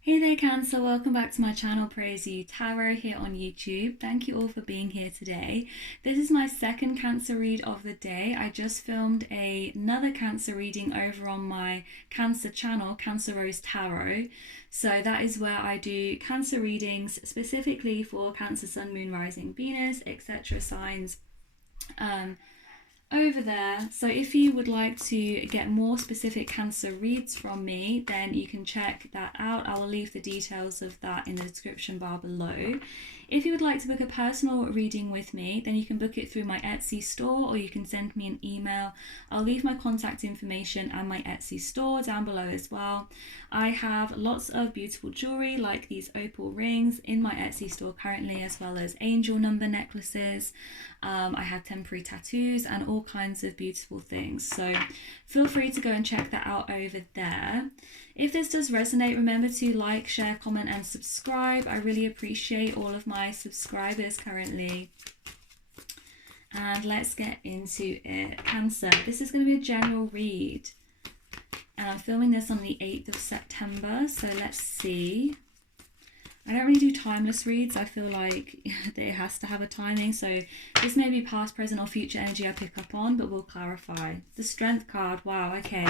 Hey there Cancer, welcome back to my channel Praise You Tarot here on YouTube. Thank you all for being here today. This is my second Cancer read of the day. I just filmed another Cancer reading over on my Cancer channel, Cancer Rose Tarot. So that is where I do Cancer readings specifically for Cancer, Sun, Moon, Rising, Venus, etc. signs. Over there. So if you would like to get more specific Cancer reads from me, then you can check that out. I will leave the details of that in the description bar below. If you would like to book a personal reading with me, then you can book it through my Etsy store or you can send me an email. I'll leave my contact information and my Etsy store down below as well. I have lots of beautiful jewelry like these opal rings in my Etsy store currently, as well as angel number necklaces. I have temporary tattoos and all kinds of beautiful things. So feel free to go and check that out over there. If this does resonate, remember to like, share, comment and subscribe. I really appreciate all of my subscribers currently. And let's get into it. Cancer, this is going to be a general read. And I'm filming this on the 8th of September. So let's see. I don't really do timeless reads. I feel like it has to have a timing. So this may be past, present or future energy I pick up on, but we'll clarify. The Strength card. Wow, okay.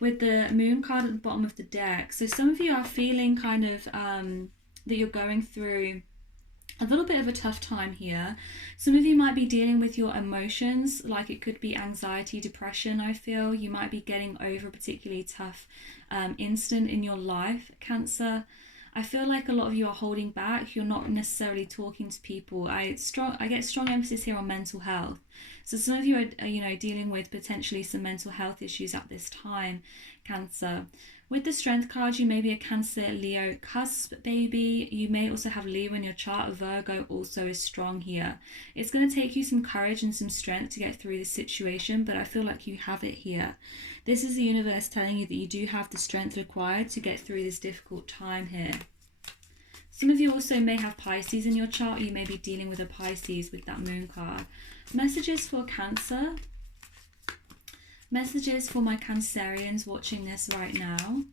With the Moon card at the bottom of the deck. So some of you are feeling kind of that you're going through a little bit of a tough time here. Some of you might be dealing with your emotions, like it could be anxiety, depression. I feel you might be getting over a particularly tough instant in your life, Cancer. I feel like a lot of you are holding back. You're not necessarily talking to people. I get strong emphasis here on mental health. So some of you are dealing with potentially some mental health issues at this time, Cancer. With the Strength card, you may be a Cancer, Leo cusp baby. You may also have Leo in your chart. Virgo also is strong here. It's going to take you some courage and some strength to get through this situation, but I feel like you have it here. This is the universe telling you that you do have the strength required to get through this difficult time here. Some of you also may have Pisces in your chart. You may be dealing with a Pisces with that Moon card. Messages for Cancer. Messages for my Cancerians watching this right now.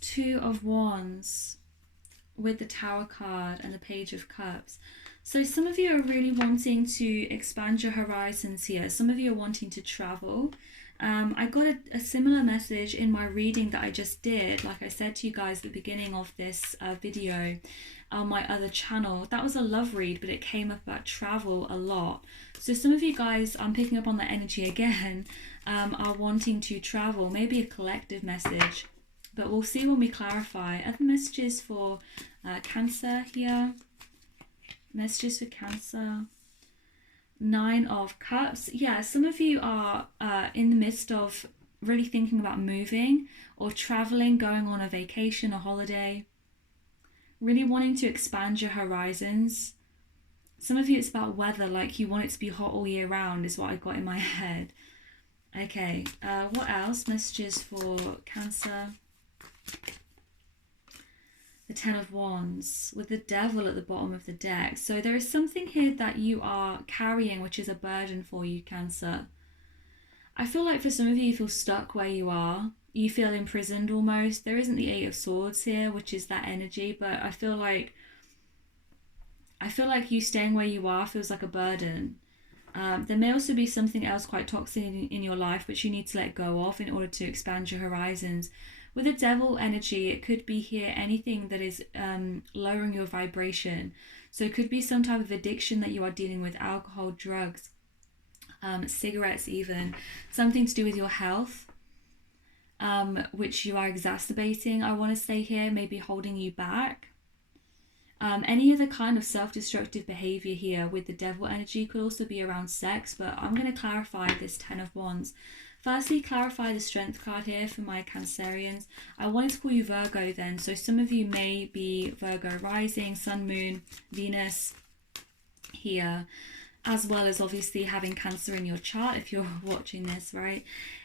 Two of Wands with the Tower card and the Page of Cups. So some of you are really wanting to expand your horizons here. Some of you are wanting to travel. I got a similar message in my reading that I just did, like I said to you guys at the beginning of this video on my other channel. That was a love read, but it came up about travel a lot. So some of you guys, I'm picking up on that energy again, are wanting to travel, maybe a collective message, but we'll see when we clarify. Other messages for Cancer here. Messages for Cancer. Nine of Cups. Yeah, some of you are in the midst of really thinking about moving or traveling, going on a vacation, a holiday, really wanting to expand your horizons. Some of you, it's about weather, like you want it to be hot all year round is what I got in my head. Okay, what else? Messages for Cancer. The Ten of Wands with the Devil at the bottom of the deck. So there is something here that you are carrying which is a burden for you, Cancer. I feel like for some of you, you feel stuck where you are. You feel imprisoned almost. There isn't the Eight of Swords here, which is that energy, but I feel like you staying where you are feels like a burden. There may also be something else quite toxic in your life which you need to let go of in order to expand your horizons. With the Devil energy, it could be here anything that is lowering your vibration. So it could be some type of addiction that you are dealing with, alcohol, drugs, cigarettes even. Something to do with your health, which you are exacerbating, I want to say here, maybe holding you back. Any other kind of self-destructive behavior here with the Devil energy could also be around sex, but I'm going to clarify this Ten of Wands. Firstly, clarify the Strength card here for my Cancerians. I wanted to call you Virgo then. So some of you may be Virgo rising, Sun, Moon, Venus here, as well as obviously having Cancer in your chart if you're watching this, right?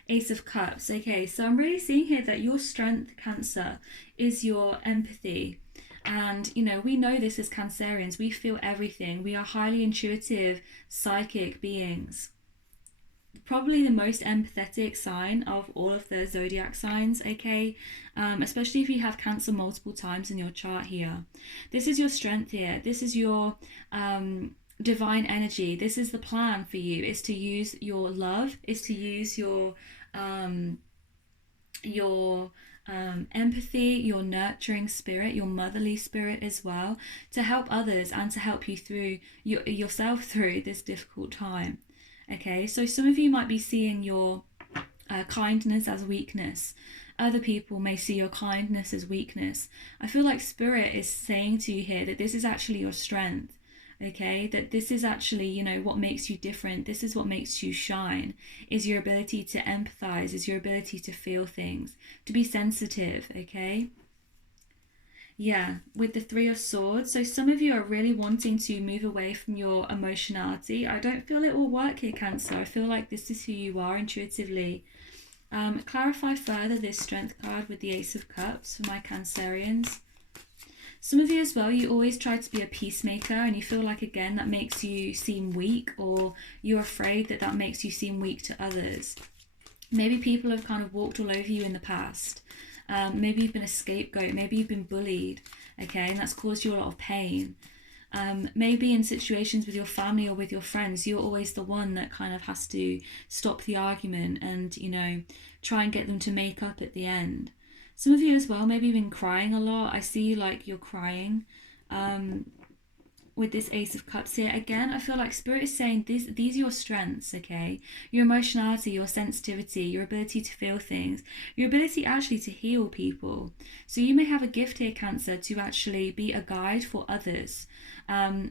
Ace of Cups. Okay, so I'm really seeing here that your strength, Cancer, is your empathy. And, you know, we know this as Cancerians. We feel everything. We are highly intuitive, psychic beings. probably the most empathetic sign of all of the zodiac signs, okay? Especially if you have Cancer multiple times in your chart here. This is your strength here. This is your divine energy. This is the plan for you, is to use your love, is to use your empathy, your nurturing spirit, your motherly spirit as well, to help others and to help you through yourself through this difficult time. Okay, so some of you might be seeing your kindness as weakness. Other people may see your kindness as weakness. I feel like Spirit is saying to you here that this is actually your strength. Okay, that this is actually, you know, what makes you different. This is what makes you shine, is your ability to empathize, is your ability to feel things, to be sensitive, okay? Yeah, with the Three of Swords. So some of you are really wanting to move away from your emotionality. I don't feel it will work here, Cancer. I feel like this is who you are intuitively. Clarify further this Strength card with the Ace of Cups for my Cancerians. Some of you as well, you always try to be a peacemaker, and you feel like, again, that makes you seem weak, or you're afraid that that makes you seem weak to others. Maybe people have kind of walked all over you in the past. Maybe you've been a scapegoat. Maybe you've been bullied, okay, and that's caused you a lot of pain. Maybe in situations with your family or with your friends, you're always the one that kind of has to stop the argument and, you know, try and get them to make up at the end. Some of you as well, maybe you've been crying a lot. I see like you're crying with this Ace of Cups here. Again, I feel like Spirit is saying these are your strengths, okay? Your emotionality, your sensitivity, your ability to feel things, your ability actually to heal people. So you may have a gift here, Cancer, to actually be a guide for others.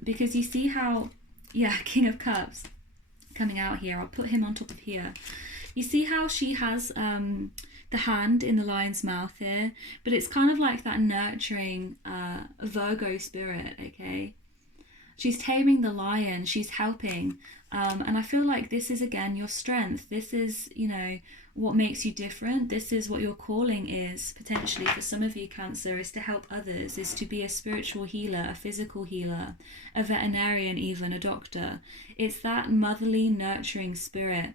Because you see how, yeah, King of Cups coming out here. I'll put him on top of here. You see how she has the hand in the lion's mouth here, but it's kind of like that nurturing Virgo spirit, okay? She's taming the lion, she's helping, and I feel like this is, again, your strength. This is, you know, what makes you different. This is what your calling is, potentially, for some of you, Cancer, is to help others, is to be a spiritual healer, a physical healer, a veterinarian, even a doctor. It's that motherly, nurturing spirit,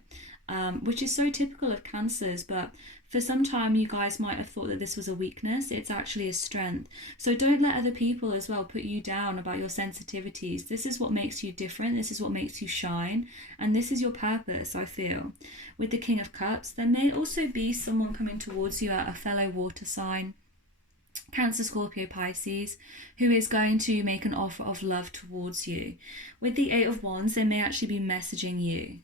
which is so typical of Cancers, but for some time you guys might have thought that this was a weakness. It's actually a strength. So don't let other people as well put you down about your sensitivities. This is what makes you different. This is what makes you shine. And this is your purpose, I feel. With the King of Cups, there may also be someone coming towards you, a fellow water sign, Cancer, Scorpio, Pisces, who is going to make an offer of love towards you. With the Eight of Wands, they may actually be messaging you.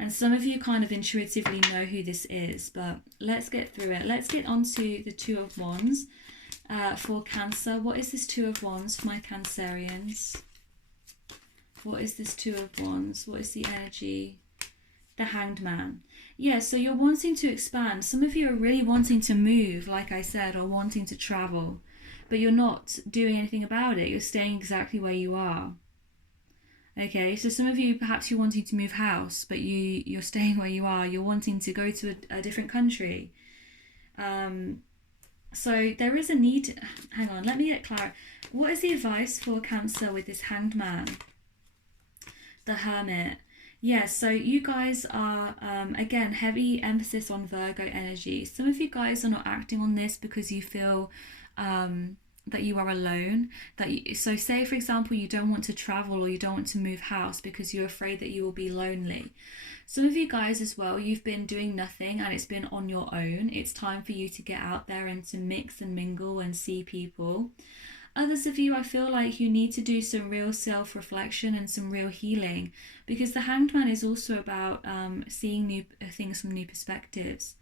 And some of you kind of intuitively know who this is, but let's get through it. Let's get on to the Two of Wands for Cancer. What is this Two of Wands for my Cancerians? What is this Two of Wands? What is the energy? The Hanged Man. Yeah, so you're wanting to expand. Some of you are really wanting to move, like I said, or wanting to travel, but you're not doing anything about it. You're staying exactly where you are. Okay, so some of you, perhaps you're wanting to move house, but you're staying where you are. You're wanting to go to a different country. So there is a need. Hang on, let me get clear. What is the advice for Cancer with this Hanged Man? The Hermit. Yeah, so you guys are, again, heavy emphasis on Virgo energy. Some of you guys are not acting on this because you feel that you are alone. So say, for example, you don't want to travel or you don't want to move house because you're afraid that you will be lonely. Some of you guys as well, you've been doing nothing and it's been on your own. It's time for you to get out there and to mix and mingle and see people. Others of you, I feel like you need to do some real self-reflection and some real healing, because the Hanged Man is also about seeing new things from new perspectives.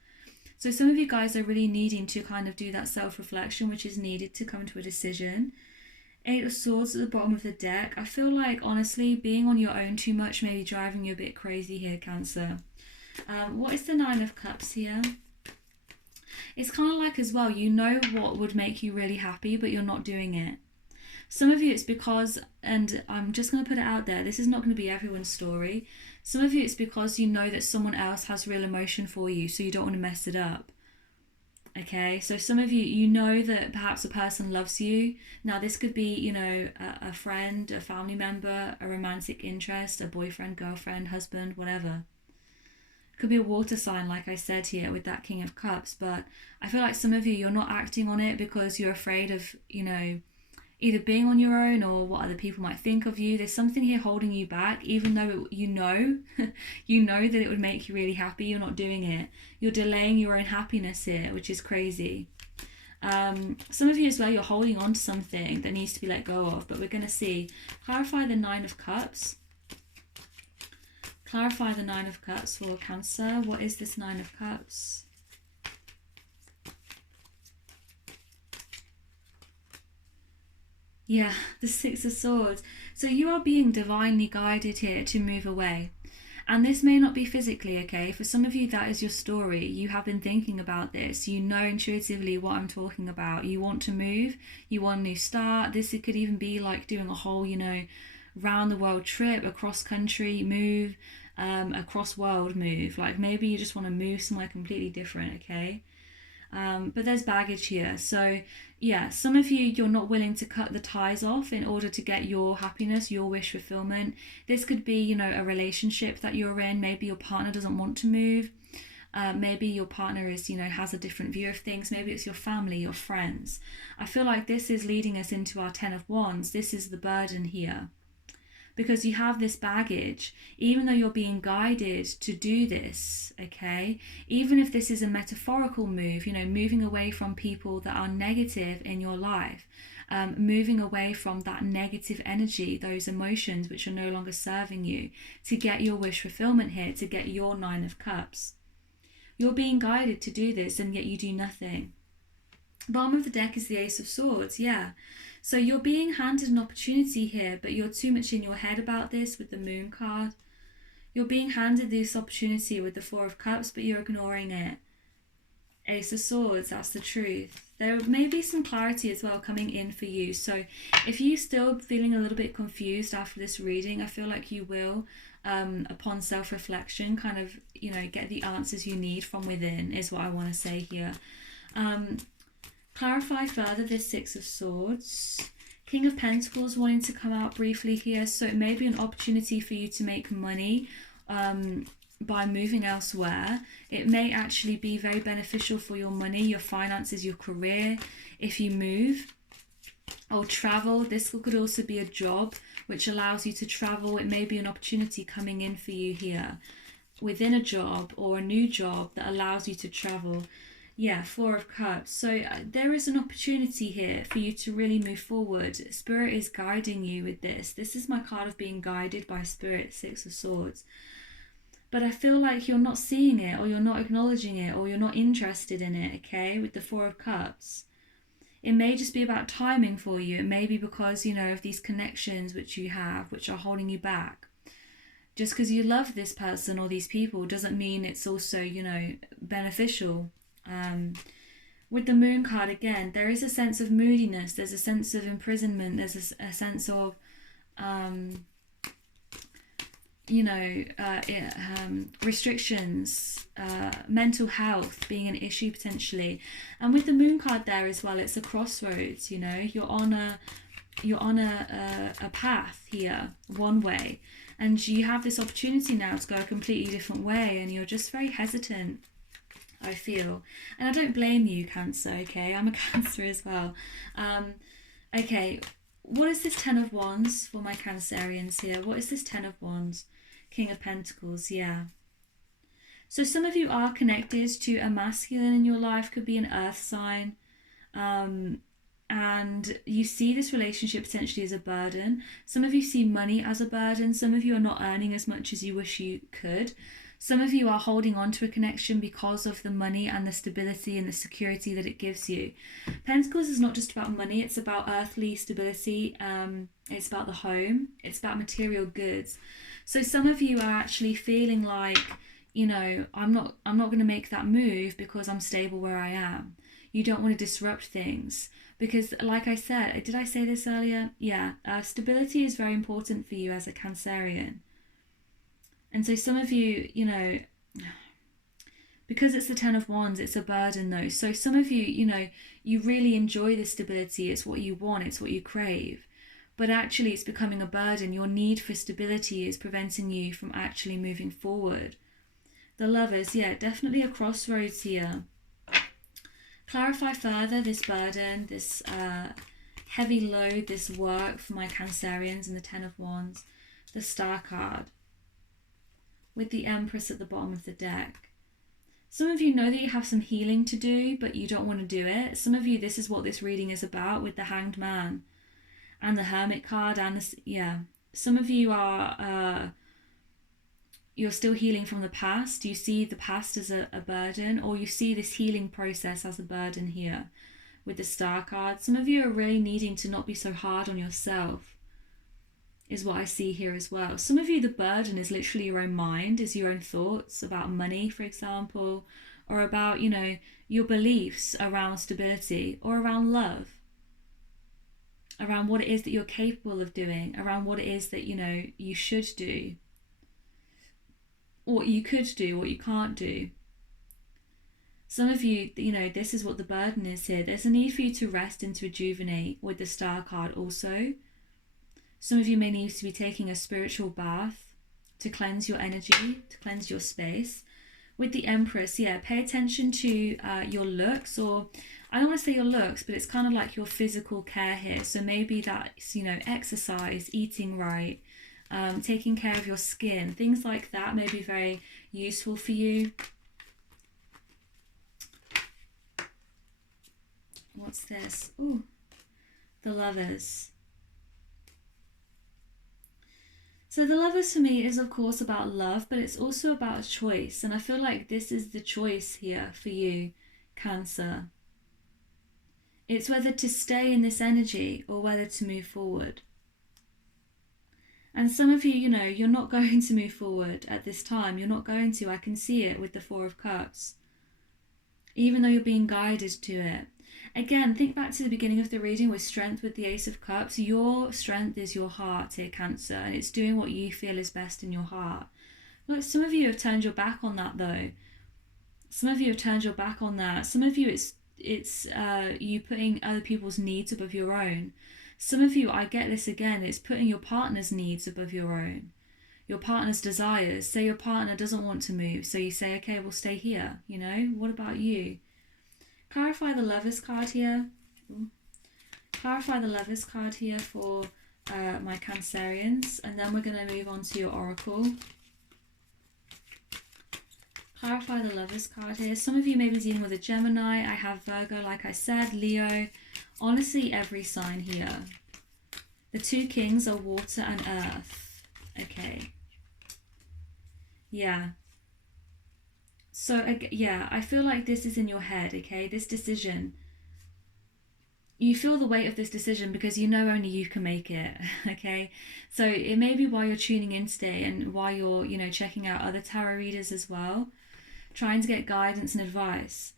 So some of you guys are really needing to kind of do that self-reflection, which is needed to come to a decision. Eight of Swords at the bottom of the deck. I feel like, honestly, being on your own too much may be driving you a bit crazy here, Cancer. What is the Nine of Cups here? It's kind of like, as well, you know what would make you really happy, but you're not doing it. Some of you, it's because, and I'm just going to put it out there, this is not going to be everyone's story. Some of you, it's because you know that someone else has real emotion for you, so you don't want to mess it up. Okay, so some of you, you know that perhaps a person loves you. Now, this could be, you know, a friend, a family member, a romantic interest, a boyfriend, girlfriend, husband, whatever. Could be a water sign, like I said here with that King of Cups. But I feel like some of you, you're not acting on it because you're afraid of, you know, either being on your own or what other people might think of you. There's something here holding you back, even though you know you know that it would make you really happy. You're not doing it. You're delaying your own happiness here, which is crazy. Some of you as well, you're holding on to something that needs to be let go of, but we're going to see. Clarify the Nine of Cups. Clarify the Nine of Cups for Cancer. What is this Nine of Cups? Yeah, the Six of Swords. So you are being divinely guided here to move away. And this may not be physically, okay? For some of you, that is your story. You have been thinking about this. You know intuitively what I'm talking about. You want to move. You want a new start. This, it could even be like doing a whole, you know, round the world trip, a cross country move, a cross world move. Like maybe you just want to move somewhere completely different, okay? But there's baggage here. So yeah, some of you, you're not willing to cut the ties off in order to get your happiness, your wish fulfillment. This could be, you know, a relationship that you're in. Maybe your partner doesn't want to move. Maybe your partner is, you know, has a different view of things. Maybe it's your family, your friends. I feel like this is leading us into our Ten of Wands. This is the burden here. Because you have this baggage, even though you're being guided to do this, okay? Even if this is a metaphorical move, you know, moving away from people that are negative in your life, moving away from that negative energy, those emotions which are no longer serving you, to get your wish fulfillment here, to get your Nine of Cups. You're being guided to do this, and yet you do nothing. Bottom of the deck is the Ace of Swords, yeah. So you're being handed an opportunity here, but you're too much in your head about this with the Moon card. You're being handed this opportunity with the Four of Cups, but you're ignoring it. Ace of Swords, that's the truth. There may be some clarity as well coming in for you. So if you're still feeling a little bit confused after this reading, I feel like you will, upon self-reflection, kind of, you know, get the answers you need from within, is what I want to say here. Clarify further this Six of Swords. King of Pentacles wanting to come out briefly here. So it may be an opportunity for you to make money by moving elsewhere. It may actually be very beneficial for your money, your finances, your career, if you move or travel. This could also be a job which allows you to travel. It may be an opportunity coming in for you here within a job or a new job that allows you to travel. Yeah, Four of Cups. So there is an opportunity here for you to really move forward. Spirit is guiding you with this. This is my card of being guided by Spirit, Six of Swords. But I feel like you're not seeing it, or you're not acknowledging it, or you're not interested in it, okay, with the Four of Cups. It may just be about timing for you. It may be because, you know, of these connections which you have, which are holding you back. Just because you love this person or these people doesn't mean it's also, you know, beneficial. With the Moon card again, there is a sense of moodiness, there's a sense of imprisonment, there's a sense of restrictions, mental health being an issue potentially. And with the Moon card there as well, it's a crossroads, you know, you're on a path here, one way, and you have this opportunity now to go a completely different way, and you're just very hesitant, I feel. And I don't blame you, Cancer, okay? I'm a Cancer as well. Okay, what is this Ten of Wands for my Cancerians here? What is this Ten of Wands? King of Pentacles, yeah. So some of you are connected to a masculine in your life, could be an earth sign. And you see this relationship potentially as a burden. Some of you see money as a burden. Some of you are not earning as much as you wish you could. Some of you are holding on to a connection because of the money and the stability and the security that it gives you. Pentacles is not just about money, it's about earthly stability. It's about the home. It's about material goods. So some of you are actually feeling like, you know, I'm not going to make that move because I'm stable where I am. You don't want to disrupt things because, like I said, did I say this earlier? Yeah, stability is very important for you as a Cancerian. And so some of you, you know, because it's the Ten of Wands, it's a burden though. So some of you, you know, you really enjoy this stability. It's what you want. It's what you crave. But actually it's becoming a burden. Your need for stability is preventing you from actually moving forward. The Lovers, yeah, definitely a crossroads here. Clarify further this burden, this heavy load, this work for my Cancerians, and the Ten of Wands. The Star card with the Empress at the bottom of the deck. Some of you know that you have some healing to do, but you don't want to do it. Some of you, this is what this reading is about with the Hanged Man and the Hermit card. And some of you are you're still healing from the past. You see the past as a burden, or you see this healing process as a burden here with the Star card. Some of you are really needing to not be so hard on yourself, is what I see here as well. Some of you, the burden is literally your own mind, is your own thoughts about money, for example, or about, you know, your beliefs around stability, or around love, around what it is that you're capable of doing, around what it is that, you know, you should do, what you could do, what you can't do. Some of you, you know, this is what the burden is here. There's a need for you to rest and to rejuvenate with the Star card also. Some of you may need to be taking a spiritual bath to cleanse your energy, to cleanse your space. With the Empress, yeah, pay attention to your looks, or I don't want to say your looks, but it's kind of like your physical care here. So maybe that's, you know, exercise, eating right, taking care of your skin, things like that may be very useful for you. What's this? Ooh, the Lovers. So the Lovers for me is of course about love, but it's also about a choice. And I feel like this is the choice here for you, Cancer. It's whether to stay in this energy or whether to move forward. And some of you, you know, you're not going to move forward at this time. You're not going to. I can see it with the Four of Cups. Even though you're being guided to it. Again, think back to the beginning of the reading with strength with the Ace of Cups. Your strength is your heart here, Cancer, and it's doing what you feel is best in your heart. Look, some of you have turned your back on that though. Some of you have turned your back on that. Some of you, it's you putting other people's needs above your own. Some of you, I get this again, it's putting your partner's needs above your own. Your partner's desires. Say your partner doesn't want to move, so you say, okay, we'll stay here. You know, what about you? Clarify the Lovers card here. Ooh. Clarify the Lovers card here for my Cancerians, and then we're going to move on to your Oracle. Clarify the Lovers card here. Some of you may be dealing with a Gemini. I have Virgo, like I said, Leo. Honestly, every sign here. The two kings are water and earth. Okay. Yeah. So, yeah, I feel like this is in your head, okay? This decision. You feel the weight of this decision because you know only you can make it, okay? So it may be why you're tuning in today and why you're, you know, checking out other tarot readers as well, trying to get guidance and advice.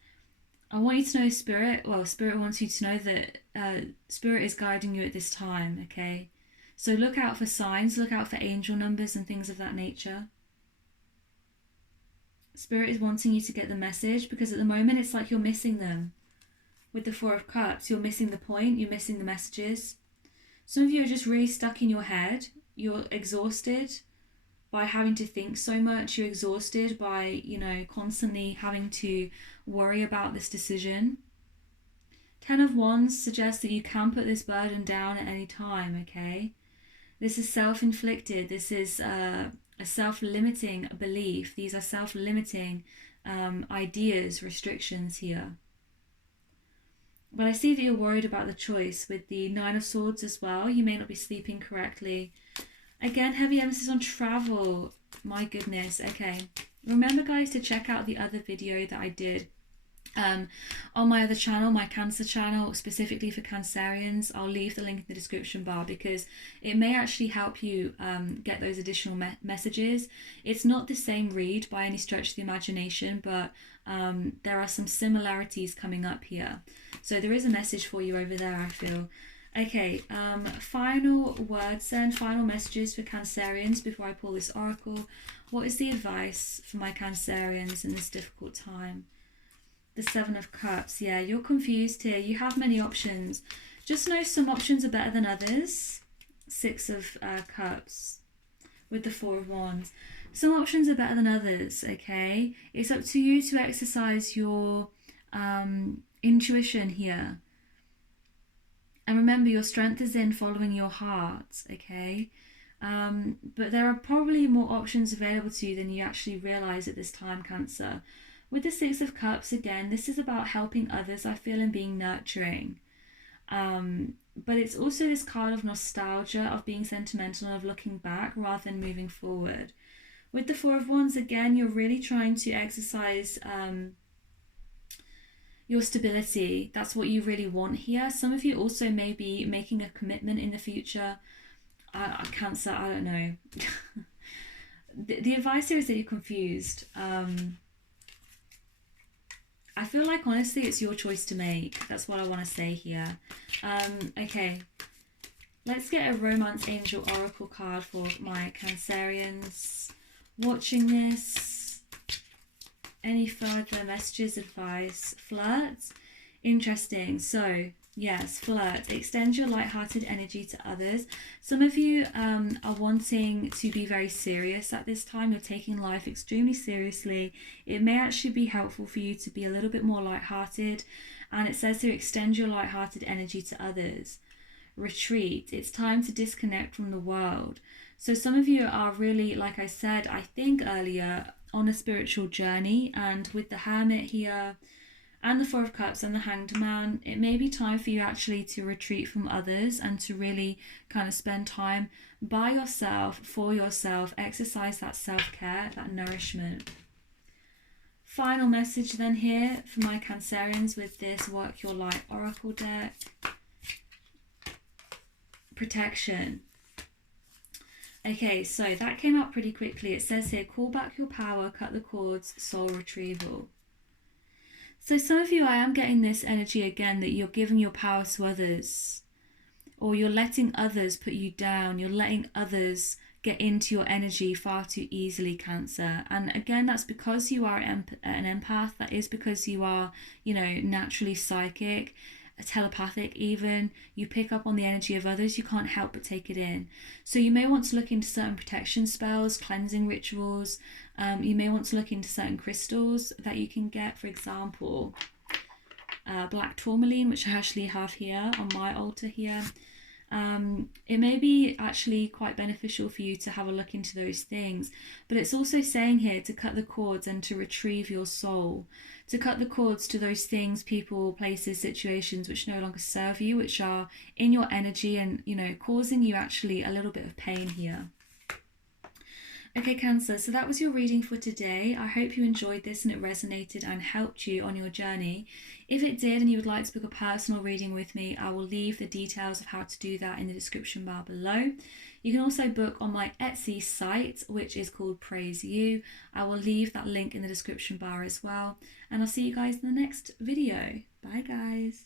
I want you to know Spirit, well, Spirit wants you to know that Spirit is guiding you at this time, okay? So look out for signs, look out for angel numbers and things of that nature. Spirit is wanting you to get the message because at the moment it's like you're missing them. With the Four of Cups, you're missing the point, you're missing the messages. Some of you are just really stuck in your head. You're exhausted by having to think so much. You're exhausted by, you know, constantly having to worry about this decision. Ten of Wands suggests that you can put this burden down at any time, okay? This is self-inflicted. This is a self-limiting belief. These are self-limiting ideas, restrictions here. But I see that you're worried about the choice with the Nine of Swords as well. You may not be sleeping correctly. Again, heavy emphasis on travel. My goodness. Okay. Remember, guys, to check out the other video that I did on my other channel, my Cancer channel, specifically for Cancerians. I'll leave the link in the description bar because it may actually help you get those additional messages. It's not the same read by any stretch of the imagination, but there are some similarities coming up here. So there is a message for you over there, I feel. Okay, final words then, final messages for Cancerians before I pull this oracle. What is the advice for my Cancerians in this difficult time? The Seven of Cups. Yeah, you're confused here. You have many options. Just know some options are better than others. Six of Cups with the Four of Wands. Some options are better than others, okay? It's up to you to exercise your intuition here. And remember, your strength is in following your heart, okay? But there are probably more options available to you than you actually realize at this time, Cancer. With the Six of Cups, again, this is about helping others, I feel, and being nurturing. But it's also this card of nostalgia, of being sentimental, and of looking back rather than moving forward. With the Four of Wands, again, you're really trying to exercise your stability. That's what you really want here. Some of you also may be making a commitment in the future. Cancer, I don't know. The advice here is that you're confused. I feel like, honestly, it's your choice to make. That's what I want to say here. Okay, let's get a Romance Angel Oracle card for my Cancerians watching this. Any further messages, advice? Flirt? Interesting. So, yes, flirt. Extend your light-hearted energy to others. Some of you are wanting to be very serious at this time. You're taking life extremely seriously. It may actually be helpful for you to be a little bit more light-hearted. And it says here, extend your light-hearted energy to others. Retreat. It's time to disconnect from the world. So some of you are really, like I said, I think earlier, on a spiritual journey. And with the Hermit here, and the Four of Cups and the Hanged Man, it may be time for you actually to retreat from others and to really kind of spend time by yourself, for yourself, exercise that self-care, that nourishment. Final message then here for my Cancerians with this Work Your Light Oracle deck. Protection. Okay, so that came out pretty quickly. It says here, call back your power, cut the cords, soul retrieval. So some of you, I am getting this energy again that you're giving your power to others, or you're letting others put you down. You're letting others get into your energy far too easily, Cancer. And again, that's because you are an empath. That is because you are, you know, naturally psychic, telepathic even. You pick up on the energy of others. You can't help but take it in. So you may want to look into certain protection spells, cleansing rituals. You may want to look into certain crystals that you can get. For example, black tourmaline, which I actually have here on my altar here. It may be actually quite beneficial for you to have a look into those things, but it's also saying here to cut the cords and to retrieve your soul, to cut the cords to those things, people, places, situations which no longer serve you, which are in your energy and, you know, causing you actually a little bit of pain here. Okay, Cancer, so that was your reading for today. I hope you enjoyed this and it resonated and helped you on your journey. If it did and you would like to book a personal reading with me, I will leave the details of how to do that in the description bar below. You can also book on my Etsy site, which is called Praise You. I will leave that link in the description bar as well. And I'll see you guys in the next video. Bye, guys.